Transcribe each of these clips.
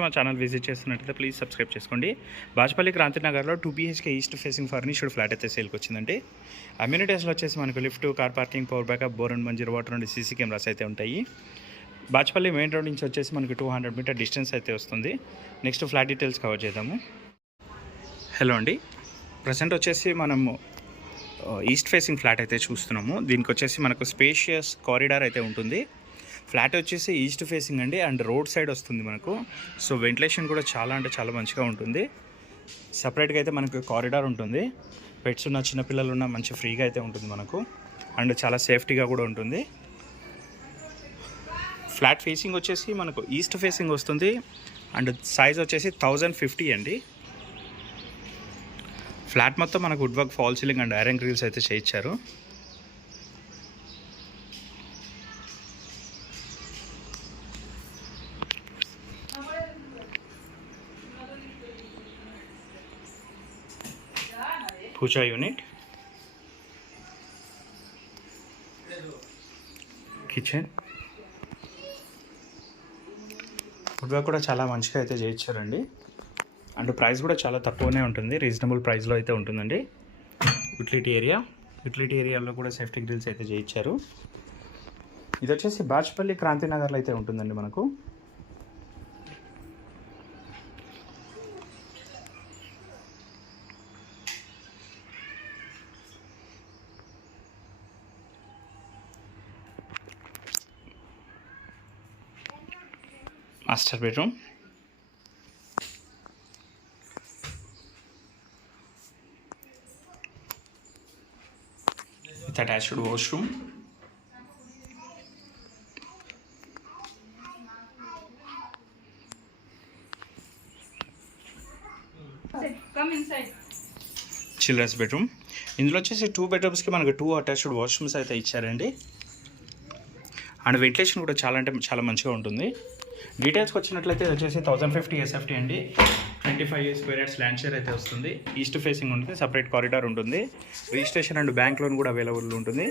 మా channel visit చేస్తున్నట్లయితే please subscribe చేసుకోండి. బాజ్పల్లి క్రాంతినగర్లో 2 BHK east facing furnished flat అయితే సేల్కి వచ్చిందండి. అమ్యూనిటీస్లో వచ్చేసి మనకు lift, car parking, power backup, bore and Manjeera water and CC cameras అయితే ఉంటాయి. బాజ్పల్లి మెయిన్ రోడ్ నుంచి వచ్చేసి మనకు 200 మీటర్ డిస్టెన్స్ అయితే వస్తుంది. నెక్స్ట్ ఫ్లాట్ డీటెయిల్స్ కవర్ చేద్దాము. హలో అండి, ప్రజెంట్ వచ్చేసి మనము ఈస్ట్ ఫేసింగ్ ఫ్లాట్ అయితే చూస్తున్నాము. దీనికి వచ్చేసి మనకు స్పేషియస్ కారిడార్ అయితే ఉంటుంది. ఫ్లాట్ వచ్చేసి ఈస్ట్ ఫేసింగ్ అండి అండ్ రోడ్ సైడ్ వస్తుంది మనకు. సో వెంటిలేషన్ కూడా చాలా అంటే చాలా మంచిగా ఉంటుంది. సపరేట్గా అయితే మనకు కారిడార్ ఉంటుంది. పెట్స్ ఉన్న చిన్నపిల్లలు ఉన్న మంచి ఫ్రీగా అయితే ఉంటుంది మనకు అండ్ చాలా సేఫ్టీగా కూడా ఉంటుంది. ఫ్లాట్ ఫేసింగ్ వచ్చేసి మనకు ఈస్ట్ ఫేసింగ్ వస్తుంది అండ్ సైజ్ వచ్చేసి 1050 అండి. ఫ్లాట్ మొత్తం మనకు wood work, false ceiling and iron grills అయితే చేయించారు. Puja unit, kitchen, wood work కూడా చాలా మంచిగా అయితే చేయించారండి అండ్ ప్రైస్ కూడా చాలా తక్కువనే ఉంటుంది, రీజనబుల్ ప్రైస్లో అయితే ఉంటుందండి. యూటిలిటీ ఏరియాలో కూడా సేఫ్టీ గ్రిల్స్ అయితే చేయించారు. ఇది వచ్చేసి బాజ్పల్లి క్రాంతినగర్లో అయితే ఉంటుందండి మనకు. Master bedroom, with attached washroom, children's bedroom. ఇందులో వచ్చేసి 2 బెడ్రూమ్స్కి మనకు 2 అటాచ్డ్ వాష్రూమ్స్ అయితే ఇచ్చారండి అండ్ వెంటిలేషన్ కూడా చాలా అంటే చాలా మంచిగా ఉంటుంది. డీటెయిల్స్కి వచ్చినట్లయితే ఇది వచ్చేసి 1050 SFT అండి. 25 స్క్వేర్ యార్డ్స్ ల్యాండ్ షేర్ అయితే వస్తుంది. ఈస్ట్ ఫేసింగ్ ఉంటుంది, సపరేట్ కారిడార్ ఉంటుంది, రిజిస్ట్రేషన్ అండ్ బ్యాంక్ లోన్ కూడా అవైలబుల్ ఉంటుంది.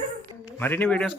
మరిన్ని వీడియోస్